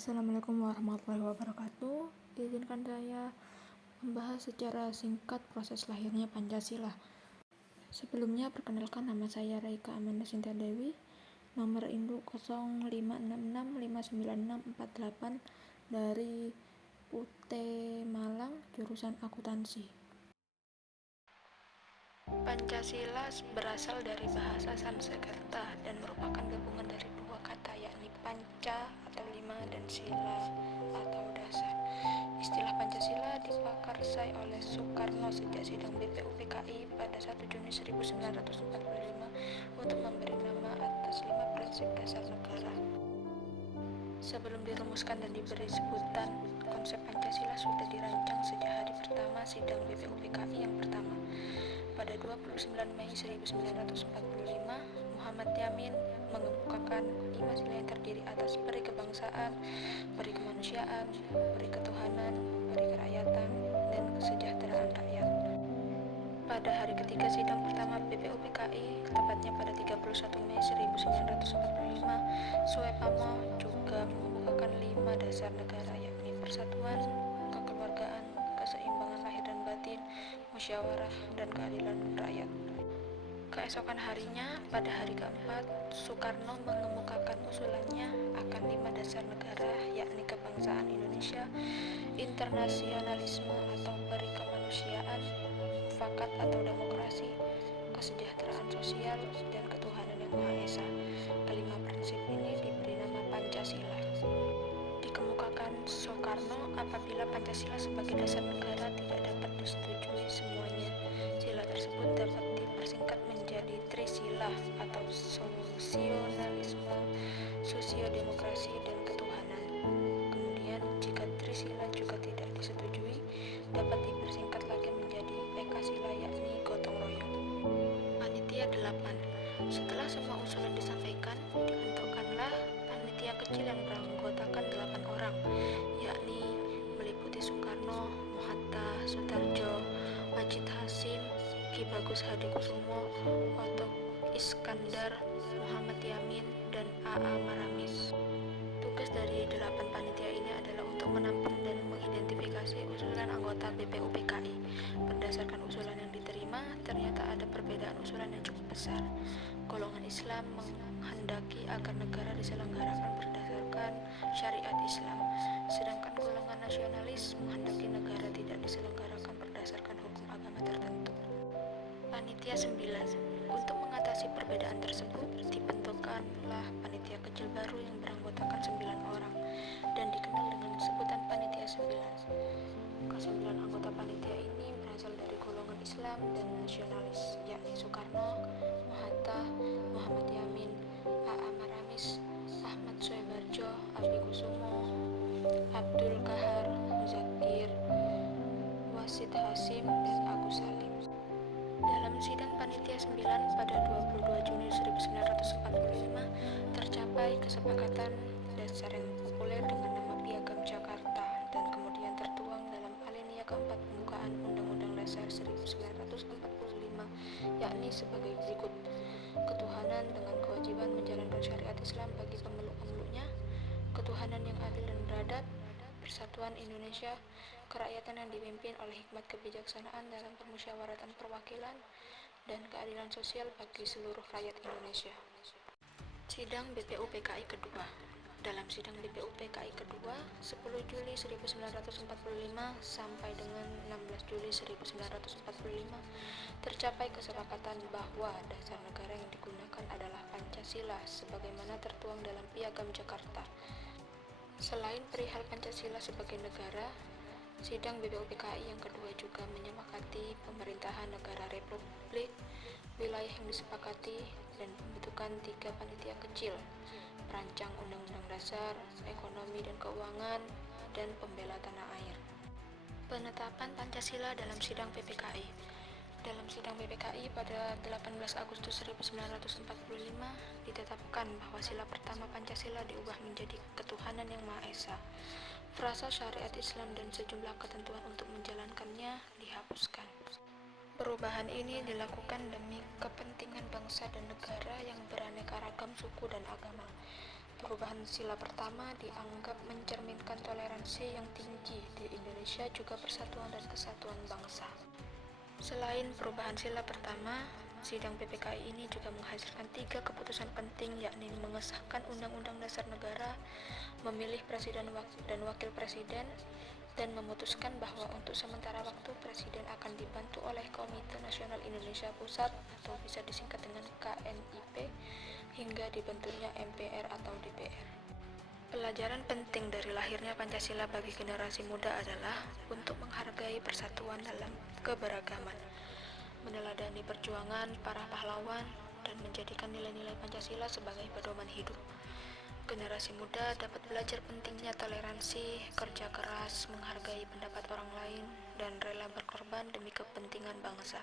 Assalamualaikum warahmatullahi wabarakatuh. Izinkan saya membahas secara singkat proses lahirnya Pancasila. Sebelumnya, perkenalkan, nama saya Raika Amanda Sinta Dewi, nomor induk 0566596648 dari UT Malang, jurusan akuntansi. Pancasila berasal dari bahasa Sanskerta dan merupakan gabungan dari dua kata, yakni panca atau lima dan sila atau dasar. Istilah Pancasila diprakarsai oleh Soekarno sejak sidang BPUPKI pada 1 Juni 1945 untuk memberi nama atas 5 prinsip dasar negara. Sebelum dirumuskan dan diberi sebutan, konsep Pancasila sudah dirancang sejak hari pertama sidang BPUPKI yang pertama. Pada 29 Mei 1945, Muhammad Yamin mengemukakan 5 sila yang terdiri atas peri kebangsaan, peri kemanusiaan, peri ketuhanan, peri kerakyatan, dan kesejahteraan rakyat. Pada hari ketiga sidang pertama BPUPKI, tepatnya pada 31 Mei 1945, Soekarno juga mengemukakan 5 dasar negara, yakni persatuan, kekeluargaan, keseimbangan lahir dan batin, musyawarah, dan keadilan rakyat. Keesokan harinya, pada hari keempat, Soekarno mengemukakan usulannya akan 5 dasar negara, yakni kebangsaan Indonesia, internasionalisme atau peri kemanusiaan, mufakat atau demokrasi, kesejahteraan sosial, dan ketuhanan yang Maha Esa. Kelima prinsip ini diberi nama Pancasila. Dikemukakan Soekarno apabila Pancasila sebagai dasar negara tidak dapat disetujui semuanya, sila tersebut dapat dipersingkat menjadi Trisila atau sosionalisme, sosiodemokrasi, dan ketuhanan. Kemudian, jika Trisila juga tidak disetujui, dapat dipersingkat lagi menjadi Ekasila, yakni gotong royong. Panitia 8. Setelah semua usulan disampaikan, dibentukkanlah panitia kecil yang beranggotakan 8 orang, yakni meliputi Soekarno, Mohatta, Sutarjo, Wajid Hasim, Ki Bagus Hadikusumo, Otto Iskandar, Muhammad Yamin, dan A.A. Maramis. Tugas dari 8 panitia ini adalah untuk menampung dan mengidentifikasi usulan anggota BPUPKI. Berdasarkan usulan yang diterima, ternyata ada perbedaan usulan yang cukup besar. Golongan Islam menghendaki agar negara diselenggarakan berdasarkan syariat Islam, sedangkan golongan nasionalis menghendaki negara tidak diselenggarakan berdasarkan hukum agama tertentu. Panitia 9. Untuk mengatasi perbedaan tersebut, dibentukkanlah panitia kecil baru yang beranggotakan 9 orang dan dikenal dengan sebutan Panitia 9. Ke-9 anggota panitia ini berasal dari golongan Islam dan nasionalis, yakni Soekarno, Mohatta, Muhammad Yamin, A.A. Maramis, Ahmad Soebarjo, Abdikusumo, Abdul Kahar, Muzakir, Wasid Hasim, dan Agus Salim. Dalam sidang Panitia 9 pada 22 Juni 1945, tercapai kesepakatan dasar yang populer dengan nama Piagam Jakarta dan kemudian tertuang dalam alinea keempat pembukaan Undang-Undang Dasar 1945, yakni sebagai berikut: ketuhanan dengan kewajiban menjalankan syariat Islam bagi pemeluk-pemeluknya, ketuhanan yang adil dan beradab, persatuan Indonesia, kerakyatan yang dipimpin oleh hikmat kebijaksanaan dalam permusyawaratan perwakilan, dan keadilan sosial bagi seluruh rakyat Indonesia. Sidang BPUPKI kedua. Dalam sidang BPUPKI kedua, 10 Juli 1945 sampai dengan 16 Juli 1945, tercapai kesepakatan bahwa dasar negara yang digunakan adalah Pancasila sebagaimana tertuang dalam Piagam Jakarta. Selain perihal Pancasila sebagai negara, sidang BPUPKI yang kedua juga menyepakati pemerintahan negara republik, wilayah yang disepakati, dan pembentukan 3 panitia kecil: perancang undang-undang dasar, ekonomi dan keuangan, dan pembela tanah air. Penetapan Pancasila dalam sidang PPKI. Dalam sidang PPKI pada 18 Agustus 1945 ditetapkan bahwa sila pertama Pancasila diubah menjadi ketuhanan yang Maha Esa. Frasa syariat Islam dan sejumlah ketentuan untuk menjalankannya dihapuskan. Perubahan ini dilakukan demi kepentingan bangsa dan negara yang beraneka ragam suku dan agama. Perubahan sila pertama dianggap mencerminkan toleransi yang tinggi di Indonesia, juga persatuan dan kesatuan bangsa. Selain perubahan sila pertama, sidang PPKI ini juga menghasilkan 3 keputusan penting, yakni mengesahkan Undang-Undang Dasar Negara, memilih presiden dan wakil presiden, dan memutuskan bahwa untuk sementara waktu presiden akan dibantu oleh Komite Nasional Indonesia Pusat atau bisa disingkat dengan KNIP, hingga dibentuknya MPR atau DPR. Pelajaran penting dari lahirnya Pancasila bagi generasi muda adalah untuk menghargai persatuan dalam keberagaman, meneladani perjuangan para pahlawan, dan menjadikan nilai-nilai Pancasila sebagai pedoman hidup. Generasi muda dapat belajar pentingnya toleransi, kerja keras, menghargai pendapat orang lain, dan rela berkorban demi kepentingan bangsa,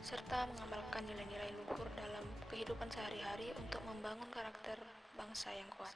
serta mengamalkan nilai-nilai luhur dalam kehidupan sehari-hari untuk membangun karakter bangsa yang kuat.